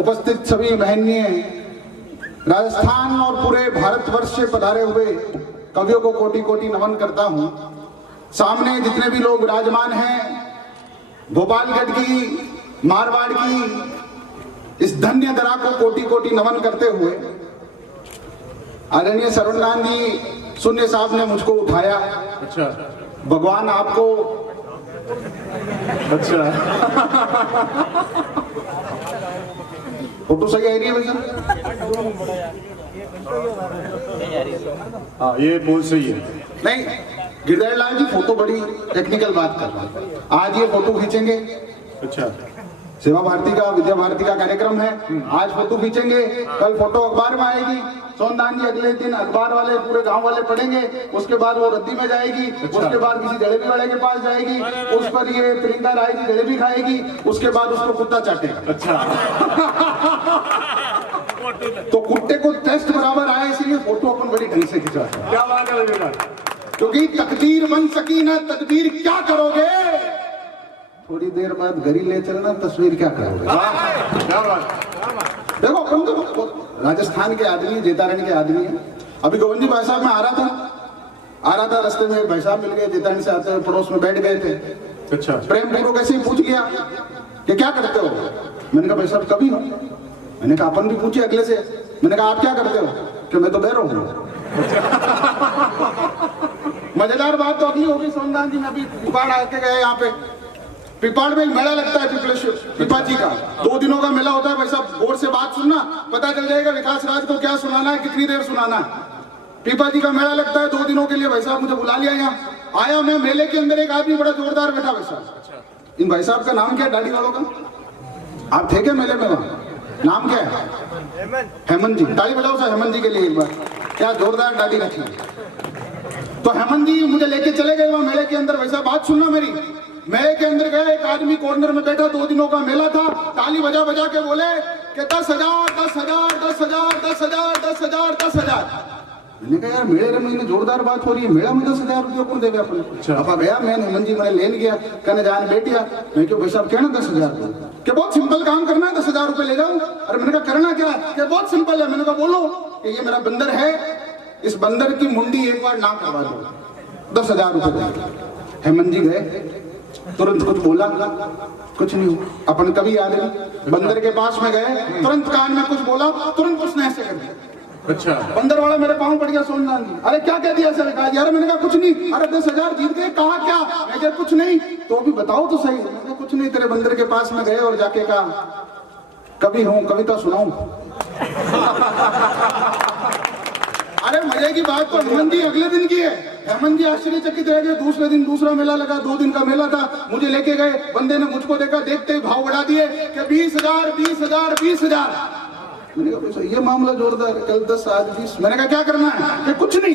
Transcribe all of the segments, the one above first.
उपस्थित सभी महनीय राजस्थान और पूरे भारतवर्ष से पधारे हुए कवियों को कोटि कोटि नमन करता हूं। सामने जितने भी लोग विराजमान हैं, भोपालगढ़ की, मारवाड़ की इस धन्य धरा को कोटि कोटि नमन करते हुए आदरणीय सरवणदान जी शून्य साहब ने मुझको उठाया। अच्छा, भगवान आपको अच्छा फोटो सही आ रही है भैया? हाँ, ये बोल सही है। नहीं, गिरधर लाल जी फोटो बड़ी टेक्निकल बात कर रहा है। आज ये फोटो खींचेंगे, अच्छा, सेवा भारती का, विद्या भारती का कार्यक्रम है, आज फोटो खींचेंगे, कल फोटो अखबार में आएगी, सोनदान जी अगले दिन अखबार वाले पूरे गांव वाले पढ़ेंगे, उसके बाद वो रद्दी में जाएगी, उसके बाद किसी जलेबी वाले के पास जाएगी, उस पर ये प्रियंका राय जी जलेबी खाएगी, उसके बाद उसको कुत्ता चाटेगा। अच्छा तो कुत्ते को टेस्ट बराबर आया, इसीलिए फोटो अपन बड़ी ढंग से खिंचवाते हैं। क्या बात है बेटा, क्योंकि तकदीर बन सकी ना तकदीर क्या करोगे, थोड़ी देर बाद घड़ी ले चलना तस्वीर क्या करोगे। क्या बात। देखो अपन तो राजस्थान के आदमी, जेतारणी के आदमी है। अभी गोविंद जी भाई साहब में आ रहा था रास्ते में, भाई साहब मिल गए, जेतारणी से आते हुए पड़ोस में बैठ गए थे। अच्छा, प्रेम पूर्वक ऐसे ही पूछ गया कि क्या करते हो। मैंने कहा भाई साहब कभी हो। मैंने कहा अपन भी पूछे अगले से। मैंने कहा आप क्या करते हो? कि मैं तो बैरो हूँ। मजेदार बात तो अगली होगी। सोनदान जी में अभी पिपाड़ आके गए, यहाँ पे पिपाड़ में एक मेला लगता है पिपाजी का, 2 दिनों का मेला होता है। भाई साहब गौर से बात सुनना, पता चल जाएगा विकास राज को क्या सुनाना है, कितनी देर सुनाना है। पिपाजी का मेला लगता है 2 दिनों के लिए। भाई साहब मुझे बुला लिया, यहाँ आया मैं, मेले के अंदर एक आदमी बड़ा जोरदार बैठा। भाई साहब, इन भाई साहब का नाम क्या है दाढ़ी वालों का? आप थे क्या मेले में? वहाँ नाम क्या है? हेमंत जी। ताली बजाओ सर हेमंत जी के लिए एक बार, क्या जोरदार दाढ़ी रखी। तो हेमंत जी मुझे लेके चले गए वहाँ मेले के अंदर। भाई साहब बात सुनना मेरी, मेले के अंदर गया, एक आदमी कॉर्नर में बैठा, 2 दिनों का मेला था, ताली बजा बजा के बोले कि 10,000 10,000 10,000 10,000 10,000 10,000। मैंने कहा यार मेले महीने जोरदार बात हो रही है, मेला में 10,000 रुपये कौन देगा अपन? अच्छा गया मैं, हेमंत जी मैंने लेन गया, कहने जान बैठिया। मैं क्यों भाई साहब कहना 10,000 कि बहुत सिंपल काम करना है, 10,000 रुपये ले जाऊं। अरे मैंने कहा करना क्या है? कि बहुत सिंपल है। मैंने कहा बोलो। कि ये मेरा बंदर है, इस बंदर की मुंडी एक बार ना करवा दो, 10,000 रुपये। हेमंत जी गए, तुरंत कुछ बोला, कुछ नहीं हुआ। अपन कभी आदमी बंदर के पास में गए, तुरंत कान में कुछ बोला, तुरंत उसने ऐसे कर दिया। अच्छा, बंदर वाला मेरे पाँव पड़ गया। सोनदान जी, अरे क्या कह दिया सर? कहा यार, मैंने कहा कुछ नहीं। अरे 10,000 जीत गए। कहा क्या? मैं कहा कुछ नहीं। तो अभी बताओ तो सही। मैं कहा कुछ नहीं, तेरे बंदर के पास में गए और जाके कहा कभी हूँ कविता सुनाऊं। अरे मजे की बात तो हेमंत जी अगले दिन की है। हेमंत जी आश्चर्यचकित रह गए। दूसरे दिन दूसरा मेला लगा, 2 दिन का मेला था, मुझे लेके गए। बंदे ने मुझको देखा, देखते ही भाव बढ़ा दिए कि 20,000 20,000 20,000। मैंने कहा ये मामला जोरदार है, कल 10 आज 20। मैंने कहा क्या करना है? कि कुछ नहीं,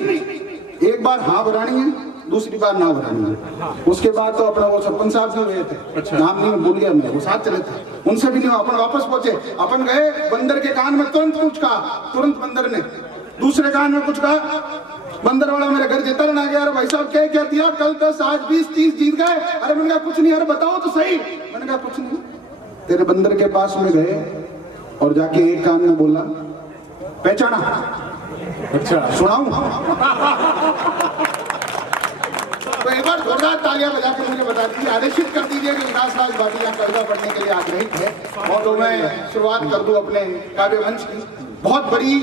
एक बार हाँ भरानी है, दूसरी बार ना भरानी है। उसके बाद तो अपना वो सरपंच साहब भी हुए थे। अच्छा। नाम नहीं भूल गया मैं, वो साथ चले थे, उनसे भी नहीं। अपन वापस पहुंचे, अपन गए, बंदर के कान में तुरंत कुछ कहा, तुरंत बंदर ने दूसरे कान में कुछ कहा। बंदर वाला मेरे घर जेतरन आ गया। अरे भाई साहब क्या दिया? कल 10 आज 20 30 जीत गए। अरे मैंने कहा कुछ नहीं। अरे बताओ तो सही। मैंने कहा कुछ नहीं। तेरे बंदर के पास में गए और जाके एक कान में बोला पहचाना। अच्छा, सुनाऊं? तो एक बार जोरदार तालियां बजाकर मुझे बता दीजिए, आदेशित कर दीजिए कि विकास राज भाटी यहाँ कविता पढ़ने के लिए आग्रहित है। और तो मैं शुरुआत कर दूं अपने काव्य मंच की। बहुत बड़ी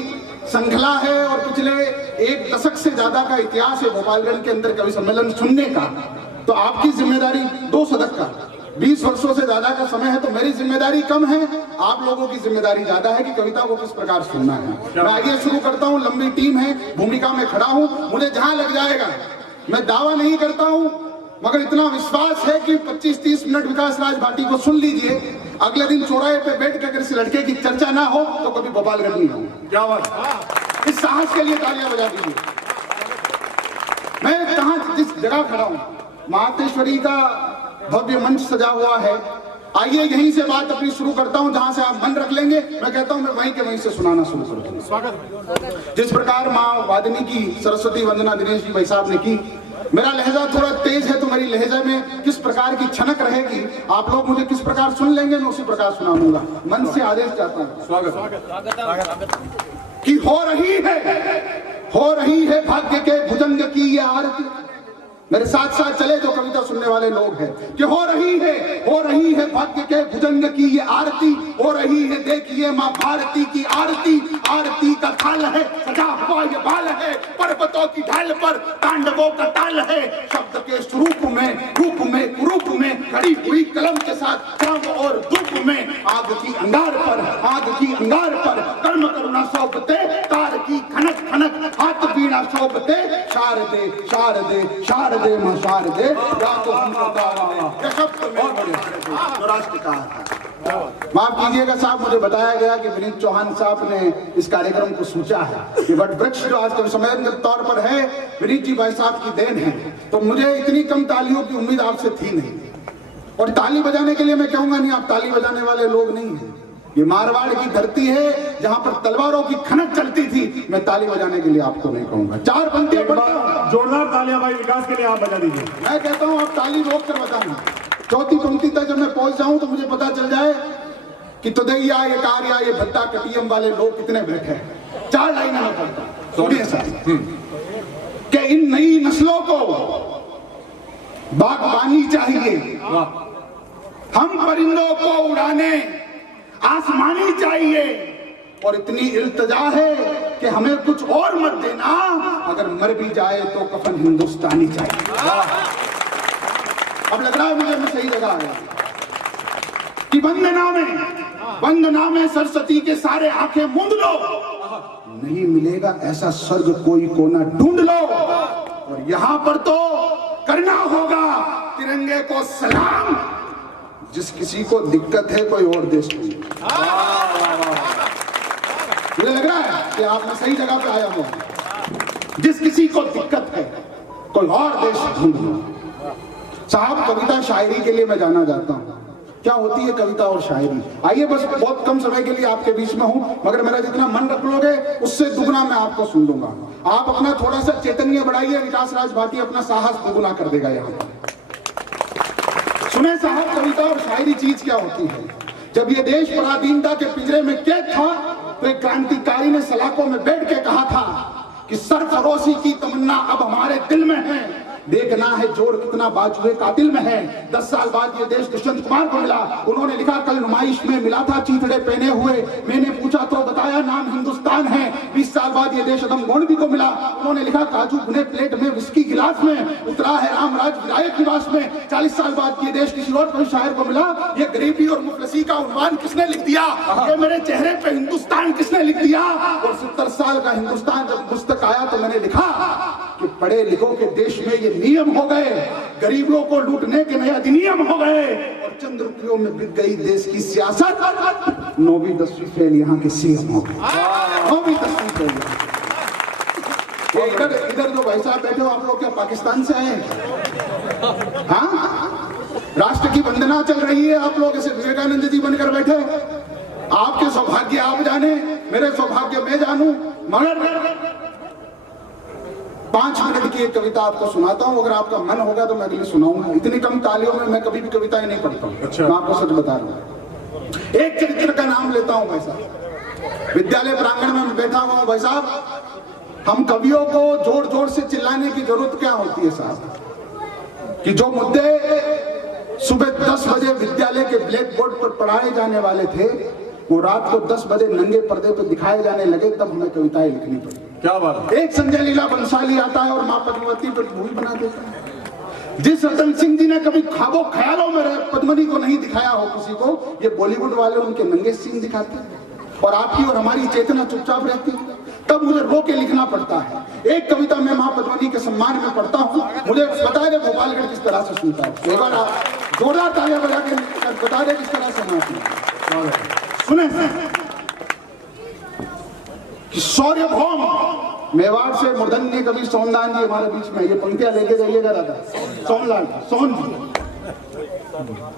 श्रृंखला है और पिछले 1 दशक से ज्यादा का इतिहास है भोपालगढ़ के अंदर कवि सम्मेलन सुनने का। तो आपकी जिम्मेदारी 2 सदक का 20 वर्षों से ज्यादा का समय है, तो मेरी जिम्मेदारी कम है, आप लोगों की जिम्मेदारी ज्यादा है कि कविता को किस प्रकार सुनना है। मैं आइए शुरू करता हूँ। लंबी टीम है, भूमिका में खड़ा हूँ, मुझे जहां लग जाएगा। मैं दावा नहीं करता हूँ, मगर इतना विश्वास है कि 25-30 मिनट विकास राज भाटी को सुन लीजिए। अगले दिन चौराहे पे बैठ के अगर इस लड़के की चर्चा ना हो तो कभी भोपालगढ़ नहीं हो। क्या बात। इस साहस के लिए तालियां बजा दीजिए। मैं कहां जिस जगह खड़ा हूं, महातेश्वरी का भव्य मंच सजा हुआ है। आइए यहीं से बात अपनी शुरू करता हूं, जहां से आप मन रख लेंगे। मैं कहता हूं मैं वहीं के वहीं से सुनाना शुरू कर दूं। स्वागत। जिस प्रकार माँ वादिनी की सरस्वती वंदना दिनेश जी भाई साहब ने की, मेरा लहजा थोड़ा तेज है तो मेरी लहजे में किस प्रकार की छनक रहेगी, आप लोग मुझे किस प्रकार सुन लेंगे, मैं उसी प्रकार सुनाऊंगा। मन से आदेश चाहता हूँ स्वागत कि हो रही है भाग्य के भुजंग की ये आरती। मेरे साथ साथ चले जो कविता सुनने वाले लोग हैं कि हो रही है भाग्य के भुजंग की ये आरती, हो रही है देखिए माँ भारती की आरती। आरती का थाल है सजा हुआ ये बाल है, पर्वतों की ढाल पर तांडवों का ताल है। शब्द के स्वरूप में रूप में कुरूप में खड़ी हुई कलम के साथ काम और धूप में आग की अंगार पर कर्म करुणा सौंपते, तार की खनक खनक हाथ बीड़ा सौंपते। शारदे शारदे शारदे मां शारदे, या तो हमको गावा शब्द में जो राष्ट्र का था। माफ कीजिएगा साहब, मुझे बताया गया कि विनीत चौहान साहब ने इस कार्यक्रम को सोचा है कि वट वृक्ष जो आज के समय के तौर पर है विनीत जी भाई साहब की देन है, तो मुझे इतनी कम तालियों की उम्मीद आपसे थी नहीं। और ताली बजाने के लिए मैं कहूंगा नहीं, आप ताली बजाने वाले लोग नहीं हैं। ये मारवाड़ की धरती है जहां पर तलवारों की खनक चलती थी, मैं ताली बजाने के लिए आपको नहीं कहूंगा। चार पंक्तियां पढ़ता हूं, जोरदार तालियां भाई विकास के लिए आप बजा दीजिए। मैं कहता हूं आप ताली रोक कर बजाना। चौथी पंक्ति तक जब मैं पहुंच जाऊं तो मुझे पता चल जाए कि तुदैया ये कार्या ये भट्टा कटियम वाले लोग कितने बैठे हैं। चार लाइनें में पढ़ता, सुनिए साहब कि इन नई नस्लों को बागबानी चाहिए, हम परिंदों को उड़ाने आसमानी चाहिए, और इतनी इल्तिजा है कि हमें कुछ और मत देना, अगर मर भी जाए तो कफन हिंदुस्तानी चाहिए। अब लग रहा है मुझे मैं सही जगह आया कि वंदना में सरस्वती के सारे आंखें मूंद लो, नहीं मिलेगा ऐसा स्वर्ग कोई कोना ढूंढ लो, और यहां पर तो करना होगा तिरंगे को सलाम, जिस किसी को दिक्कत है कोई और देश में। मुझे लग रहा है कि आप मैं सही जगह पे आया हूं। जिस किसी को दिक्कत है कोई और देश ढूंढ लो। साहब कविता शायरी के लिए मैं जाना चाहता हूं, क्या होती है कविता और शायरी। आइए बस बहुत कम समय के लिए आपके बीच में हूं, मगर मेरा जितना मन रख लोगे उससे दुगना मैं आपको सुन लूंगा। आप अपना थोड़ा सा चैतन्य बढ़ाइए, विकास राज भाटी अपना साहस दुगुना कर देगा। यहाँ सुने साहब, कविता और शायरी चीज क्या होती है। जब ये देश पराधीनता के पिंजरे में कैद था तो एक क्रांतिकारी ने सलाखों में बैठ के कहा था कि सरफरोशी की तमन्ना अब हमारे दिल में है, देखना है जोर कितना बाजुए कातिल में है। 10 साल बाद ये देश दुष्यंत कुमार को मिला, उन्होंने लिखा कल नुमाइश में मिला था चीथड़े पहने हुए, मैंने पूछा तो बताया नाम हिंदुस्तान है। 20 साल बाद ये देश अदम गोंडवी को मिला, उन्होंने लिखा काजू भुने प्लेट में विस्की गिलास में, उतरा है रामराज विधायक निवास में। 40 साल बाद ये देश किसी और कोई शायर को मिला, ये गरीबी और मुफलसी का उन्वान किसने लिख दिया, ये मेरे चेहरे पे हिंदुस्तान किसने लिख दिया। और 70 साल का हिंदुस्तान जब पुस्तक आया तो मैंने लिखा कि पढ़े लिखों के देश में ये नियम हो गए, गरीबों को लूटने के नए अधिनियम हो गए, और चंद रुपयों में बिक गई देश की सियासत। 9वीं 10वीं फेल यहाँ के सीएम हो गए, 9वीं 10वीं फेल। इधर जो भाई साहब बैठे हो आप लोग क्या पाकिस्तान से आए हैं? हाँ, राष्ट्र की वंदना चल रही है, आप लोग ऐसे विवेकानंद जी बनकर बैठे। आपके सौभाग्य आप जाने, मेरे सौभाग्य मैं जानूं, मगर 5 मिनट की एक कविता आपको सुनाता हूं, अगर आपका मन होगा तो मैं अगली सुनाऊंगा। इतनी कम तालियों में मैं कभी भी कविताएं नहीं पढ़ता हूं। अच्छा। मैं आपको सच बता रहा हूं। एक चरित्र का नाम लेता हूं भाई साहब। विद्यालय प्रांगण में बैठा हुआ हूं भाई साहब। हम कवियों को जोर जोर से चिल्लाने की जरूरत क्या होती है साहब, कि जो मुद्दे सुबह 10 बजे विद्यालय के ब्लैक बोर्ड पर पढ़ाए जाने वाले थे वो रात को 10 बजे नंगे पर्दे पर दिखाए जाने लगे, तब हमें कविताएं लिखनी पड़ी। क्या बात है। एक संजय लीला बंसाली आता है और मां पद्मावती पर मूवी बना देता है। जिस रतन सिंह जी ने कभी ख्वाबों ख्यालों में पद्मनी को नहीं दिखाया हो किसी को, ये बॉलीवुड वाले उनके नंगे सीन दिखाते हैं, और आपकी और हमारी चेतना चुपचाप रहती है। तब मुझे रो के लिखना पड़ता है। एक कविता मैं मां पद्मनी के सम्मान में पढ़ता हूँ, मुझे बता दे गोपालगढ़ किस तरह से सुनता है। एक बार आप जोरदार तालियां बजा के बता दे किस तरह से सुनाते। सुने कि शौर्य भौम मेवाड़ से मूर्धन्य कवि सोमदान जी हमारे बीच में, ये पंक्तियां लेके जाइएगा दादा। सोमलाल सोन जी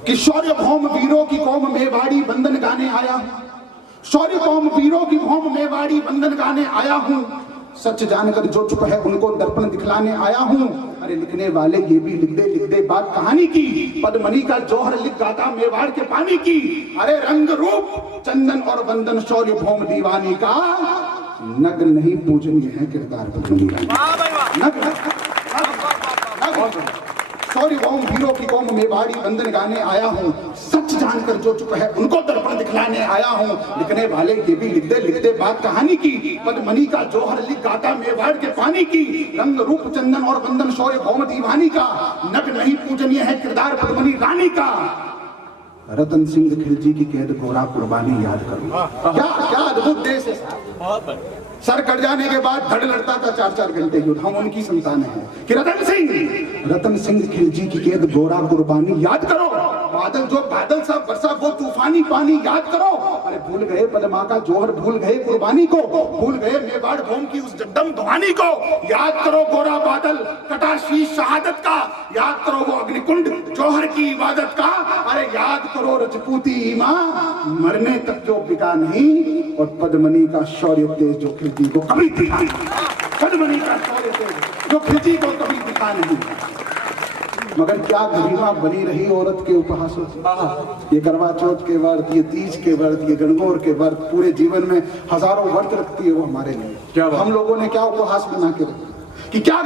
कि शौर्य भौम वीरों की कौम मेवाड़ी बंधन गाने आया हूं, शौर्य कौम वीरों की कौम मेवाड़ी बंधन गाने आया हूं, सच जानकर जो चुप है उनको दर्पण दिखलाने आया हूँ। अरे लिखने वाले ये भी लिख दे बात कहानी की, पद्मनी का जौहर लिख गाता मेवाड़ के पानी की। अरे रंग रूप चंदन और वंदन शौर्य भौम दीवानी का, नग नहीं पूजनीय है किरदार पद्मनी का। शौर्य भौम वीरों की कौम मेवाड़ी वंदन गाने आया हूँ। सच जानकर जो चुप है उनको दर्पण दिखलाने आया हूँ। लिखने वाले ये भी लिख दे बात कहानी की, पद्मनी का जौहर लिख गाता मेवाड़ के पानी की। रंग रूप चंदन और वंदन शौर्य भौम दीवानी का, नग नहीं पूजनीय है किरदार पद्मनी रानी का। रतन सिंह खिलजी की कैद गोरा कुर्बानी याद करो। क्या अद्भुत देश है। सर कट जाने के बाद धड़ लड़ता था 4-4 घंटे युद्ध। हम उनकी संतान हैं कि रतन सिंह खिलजी की कैद गोरा कुर्बानी याद करो। बादल सा बरसा वो तूफानी पानी याद करो। अरे भूल गए पद्मा का जौहर, भूल गए कुर्बानी को, भूल गए मेवाड़ भौम की उस जगदम ध्वनि को। याद करो गोरा बादल कटा शीश शहादत का, याद करो वो अग्निकुंड जौहर की इबादत का। अरे याद करो रजपूती ईमान मरने तक जो बिका नहीं, और पद्मनी का शौर्य तेज जो खिलजी को कभी दिखा नहीं। पद्मनी का शौर्य तेज जो खिलजी को कभी दिखा नहीं। मगर क्या गरिमा बनी रही औरत के उपहासों से। ये करवा चौथ के व्रत, ये तीज के व्रत, ये गणगौर के व्रत, पूरे जीवन में हजारों व्रत रखती है वो हमारे लिए। हम लोगों ने क्या उपहास बना के रखा कि क्या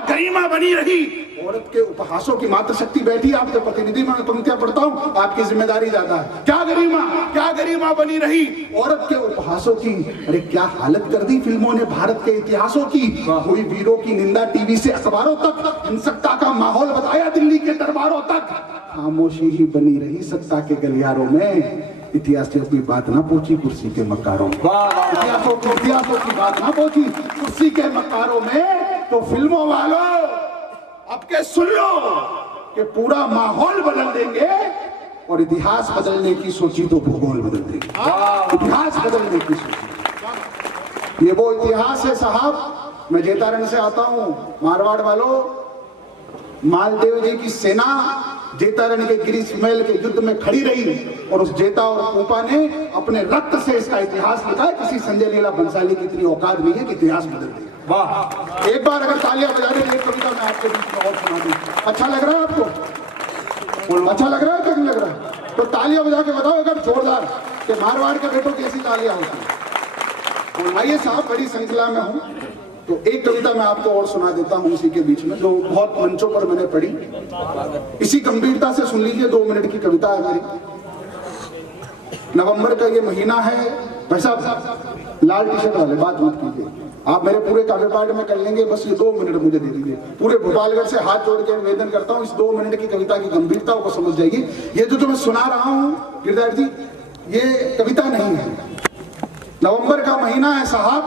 गरिमा बनी रही औरत के उपहासों की मात्र शक्ति बैठी। आपके प्रतिनिधि में पंक्तियां पढ़ता हूँ, आपकी जिम्मेदारी ज्यादा है। क्या गरिमा बनी रही औरत के उपहासों की। अरे क्या हालत कर दी फिल्मों ने भारत के इतिहासों की। हुई वीरों की निंदा टीवी से अखबारों तक, हिंसकता का माहौल बताया दिल्ली के दरबारों तक। खामोशी ही बनी रही सत्ता के गलियारों में। इतिहासों की बात ना पहुंची कुर्सी के मक्कारों में। इतिहासों की बात ना पहुंची कुर्सी के मक्कारों में। तो फिल्मों वालों अब के सुन लो कि पूरा माहौल बदल देंगे, और इतिहास बदलने की सोची तो भूगोल बदल देंगे। इतिहास बदलने की सोची, ये वो इतिहास है साहब। मैं जेतारण से आता हूं। मारवाड़ वालों, मालदेव जी की सेना जेतारण के गिरीश महल के युद्ध में खड़ी रही, और उस जेता और कुपा ने अपने रक्त से इसका इतिहास लिखा है। किसी संजय लीला बंसाली की इतनी औकात नहीं है कि इतिहास बदल देगा। वाह, एक बार अगर तालियां बजा दें, एक कविता मैं आपके बीच में और सुना दूं। अच्छा लग रहा है आपको? अच्छा लग रहा है क्या नहीं लग रहा है? तो तालियां बजा के बताओ अगर जोरदार कि मारवाड़ के बेटों की ऐसी तालियां होती हैं। आइए साहब, बड़ी श्रृंखला में हूं तो एक कविता मैं आपको और सुना देता हूं इसी के बीच में, जो बहुत मंचों पर मैंने पढ़ी। इसी गंभीरता से सुन लीजिए, 2 मिनट की कविता है मेरी। नवंबर का ये महीना है। भाई साहब लाल टी शर्ट वाले बात मत कीजिए, आप मेरे पूरे काव्य पाठ में कर लेंगे, बस ये 2 मिनट मुझे दे दीजिए। पूरे भोपालगढ़ से हाथ जोड़ के निवेदन करता हूँ, इस 2 मिनट की कविता की गंभीरता को समझ जाइए। ये जो मैं सुना रहा हूँ गिरधारी जी, ये कविता नहीं है। नवंबर का महीना है साहब,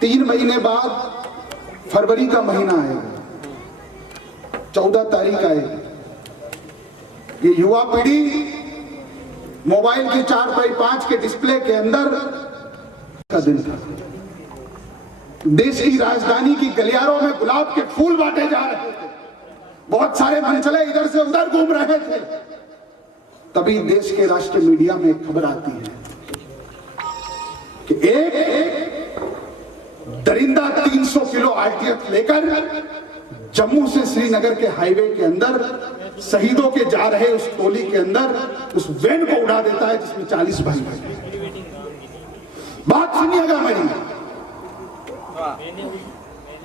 3 महीने बाद फरवरी का महीना आएगा, 14 तारीख आएगी। ये युवा पीढ़ी मोबाइल के 4x5 के डिस्प्ले के अंदर का दिन था। देश की राजधानी की गलियारों में गुलाब के फूल बांटे जा रहे थे। बहुत सारे मनचले इधर से उधर घूम रहे थे। तभी देश के राष्ट्रीय मीडिया में एक खबर आती है कि एक दरिंदा 300 किलो आरटीएफ लेकर जम्मू से श्रीनगर के हाईवे के अंदर शहीदों के जा रहे उस टोली के अंदर उस वैन को उड़ा देता है जिसमें 40 भाई भाई। बात सुनिएगा मेरी,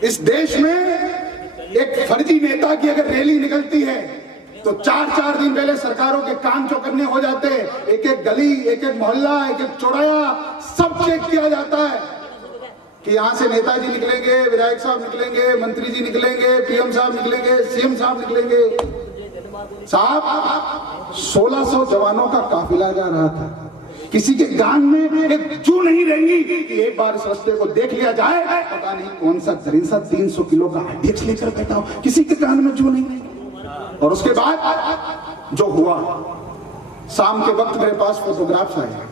इस देश में एक फर्जी नेता की अगर रैली निकलती है तो 4-4 दिन पहले सरकारों के कान चौकन्ने हो जाते हैं। एक एक गली, एक एक मोहल्ला, एक एक चौराया सब चेक किया जाता है कि यहाँ से नेताजी निकलेंगे, विधायक साहब निकलेंगे, मंत्री जी निकलेंगे, पीएम साहब निकलेंगे, सीएम साहब निकलेंगे। साहब 1600 जवानों का काफिला जा रहा था। किसी के कान में एक जू नहीं रहेंगी कि एक बार इस रास्ते को देख लिया जाए, पता नहीं कौन सा दरिंदा 300 किलो का आरटीएक्स लेकर बैठा हो, किसी के कान में जू नहीं। और उसके बाद जो हुआ, शाम के वक्त मेरे पास फोटोग्राफ्स आए।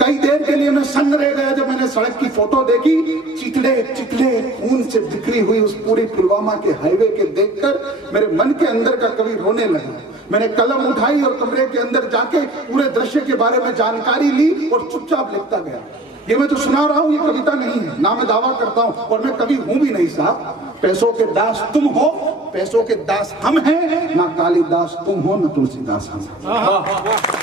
कई देर के लिए मैं सन्न रह गया जब मैंने सड़क की फोटो देखी। चितले चितले खून से बिखरी हुई उस पूरी पुलवामा के हाईवे के देखकर मेरे मन के अंदर का कवि रोने लगा। मैंने कलम उठाई और कमरे के अंदर जाके पूरे दृश्य के बारे में जानकारी ली और चुपचाप लिखता गया। ये मैं जो सुना रहा हूं ये कविता नहीं है, ना मैं दावा करता हूं, और मैं कवि हूं भी नहीं साहब। पैसों के दास तुम हो, पैसों के दास हम हैं, ना कालिदास तुम हो, ना तुलसीदास हम।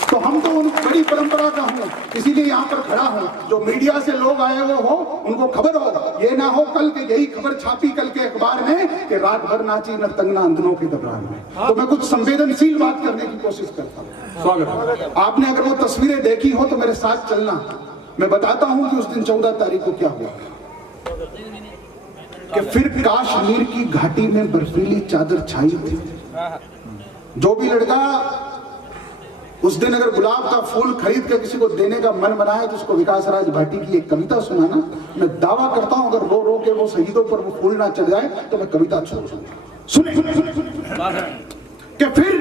तो हम तो उन बड़ी परंपरा का हूं, इसीलिए यहाँ पर खड़ा हूं। जो मीडिया से लोग आए हुए हो उनको खबर हो, ये ना हो कल के यही खबर छापी कल के अखबार में कि रात भर नाची नर्तंगना अंधनों के दबरान में। तो मैं कुछ संवेदनशील बात करने की कोशिश करता हूँ। स्वागत। आपने अगर वो तस्वीरें देखी हो तो मेरे साथ चलना। मैं बताता हूं कि उस दिन 14 तारीख को क्या हुआ कि फिर कश्मीर की घाटी में बर्फीली चादर छाई थी। जो भी लड़का उस दिन अगर गुलाब का फूल खरीद के किसी को देने का मन बनाए तो उसको विकास राज भाटी की एक कविता सुनाना। मैं दावा करता हूं अगर रो रो के वो शहीदों पर वो फूल ना चढ़ जाए तो मैं कविता छोड़ दूंगा। सुने कि फिर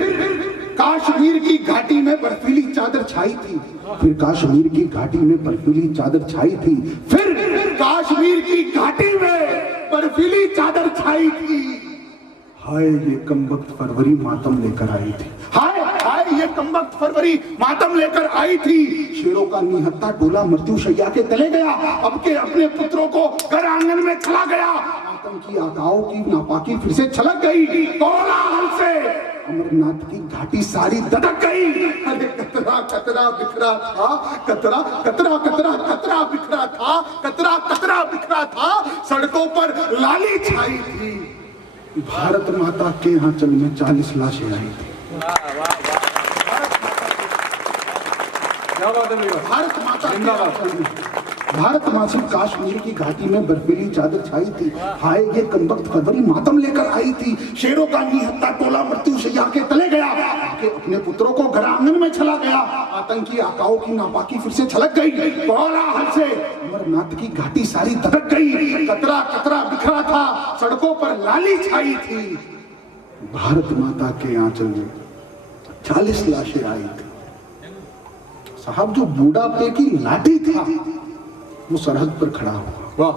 कश्मीर की घाटी में बर्फीली चादर छाई थी, फिर कश्मीर की घाटी में बर्फीली चादर छाई थी, फिर कश्मीर की घाटी में बर्फीली चादर छाई थी। हाय ये कमबख्त फरवरी मातम लेकर आई थी, हाय हाय ये कमबख्त फरवरी मातम लेकर आई थी। शेरों का निहत्था डोला मृत्युशैया के तले गया, अब के अपने पुत्रों को घर आंगन में चला गया। आतंकी आकाओं की नापाकी फिर से छलक गई, कोलाहल से अमरनाथ की घाटी सारी ददक गई। अरे कतरा कतरा बिखरा था, कतरा कतरा कतरा कतरा बिखरा था, कतरा कतरा बिखरा था, सड़कों पर लाली छाई थी। भारत माता के आंचल में 40 लाशें आई थी। भारत माता भारत मासी कश्मीर की घाटी में बर्फीली चादर छाई थी, हाय ये कमबख्त फरवरी मातम लेकर आई थी। शेरों का निहत्था टोला मृत्युशैया के तले गया, के अपने पुत्रों को घर आंगन में चला गया। आतंकी आकाओं की नापाकी फिर से छलक गई, कोलाहल से अमरनाथ की घाटी सारी ददक गई। कतरा कतरा बिखरा था, सड़कों पर लाली छाई थी। भारत माता के आंचल में 40 लाशें आई थी। साहब जो बूढ़ापे की लाठी था वो सरहद पर खड़ा हुआ।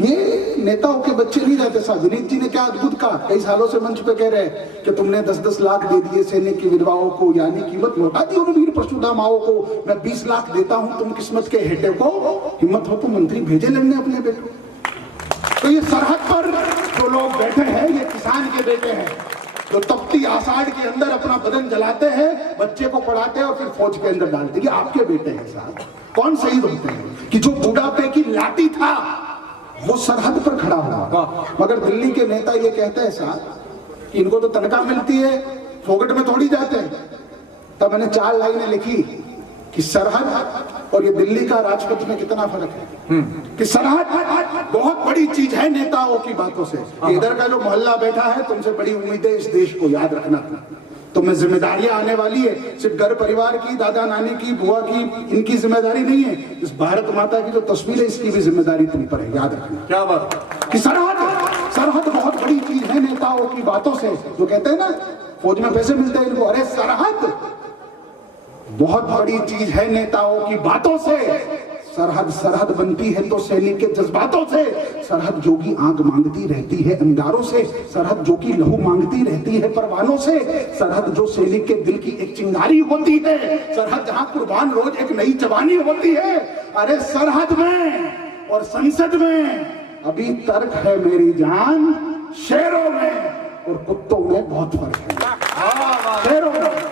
ये नेताओं के बच्चे नहीं रहते साहब। विनीत जी ने क्या अद्भुत कहा, कई सालों से मंच पे कह रहे हैं कि तुमने 10-10 लाख दे दिए सैनिक की विधवाओं को, यानी कीमत लौटा दी उन वीर परशुरामाओं को। मैं 20 लाख देता हूं तुम किस्मत के हेटे को, हिम्मत हो तो मंत्री भेजे लड़ने अपने बेटे। तो ये सरहद पर जो लोग बैठे हैं ये किसान के बेटे हैं, जो तपती आषाढ़ के अंदर अपना बदन जलाते हैं, बच्चे को पढ़ाते हैं और फिर फौज के अंदर डालते हैं। ये आपके बेटे हैं साहब। कौन शहीद होते हैं कि जो बूढ़ापे की लाठी था वो सरहद पर खड़ा हुआ। मगर दिल्ली के नेता ये कहते हैं साहब कि इनको तो तनख्वाह मिलती है, फोकट में थोड़ी जाते हैं। तब मैंने 4 लाइनें लिखी कि सरहद और ये दिल्ली का राजपथ में कितना फर्क है। कि सरहद बहुत बड़ी चीज है नेताओं की बातों से। इधर का जो मोहल्ला बैठा है तुमसे बड़ी उम्मीदें इस देश को, याद रखना। तुम्हें जिम्मेदारियां आने वाली है, सिर्फ घर परिवार की, दादा नानी की, बुआ की, इनकी जिम्मेदारी नहीं है। इस भारत माता की जो तस्वीर है इसकी भी जिम्मेदारी तुम पर है, याद रखना। क्या बात कि सरहद बहुत बड़ी चीज है नेताओं की बातों से। जो कहते हैं ना फौज में पैसे मिलते हैं इनको, अरे सरहद बहुत बड़ी चीज है नेताओं की बातों से। सरहद बनती है तो सैनिक के जज्बातों से। सरहद जो की आंख मांगती रहती है अंगारों से, सरहद जो की लहू मांगती रहती है परवानों से, सरहद जो सैनिक के दिल की एक चिंगारी होती है, सरहद जहां कुर्बान रोज एक नई जवानी होती है। अरे सरहद में और संसद में अभी तर्क है मेरी जान, शेरों में और कुत्तों में बहुत फर्क है। शेरों में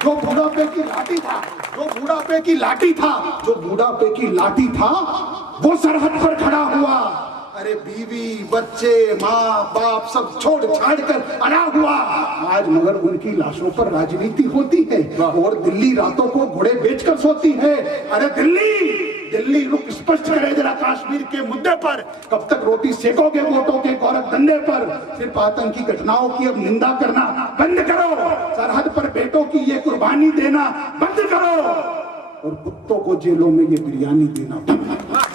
जो बूढ़ापे की लाठी था, जो बूढ़ापे की लाठी था, जो बूढ़ापे की लाठी था वो सरहद पर खड़ा हुआ। अरे बीवी बच्चे माँ बाप सब छोड़ छाड़ कर अड़ा हुआ आज, मगर उनकी लाशों पर राजनीति होती है और दिल्ली रातों को घोड़े बेचकर सोती है। अरे दिल्ली रुक स्पष्ट करे जरा कश्मीर के मुद्दे पर। कब तक रोटी सेकोगे वोटों के गोरख धंधे पर? सिर्फ आतंकी घटनाओं की अब निंदा करना बंद करो, सरहद पर बेटों की ये कुर्बानी देना बंद करो और कुत्तों को जेलों में ये बिरयानी देना बंद करो।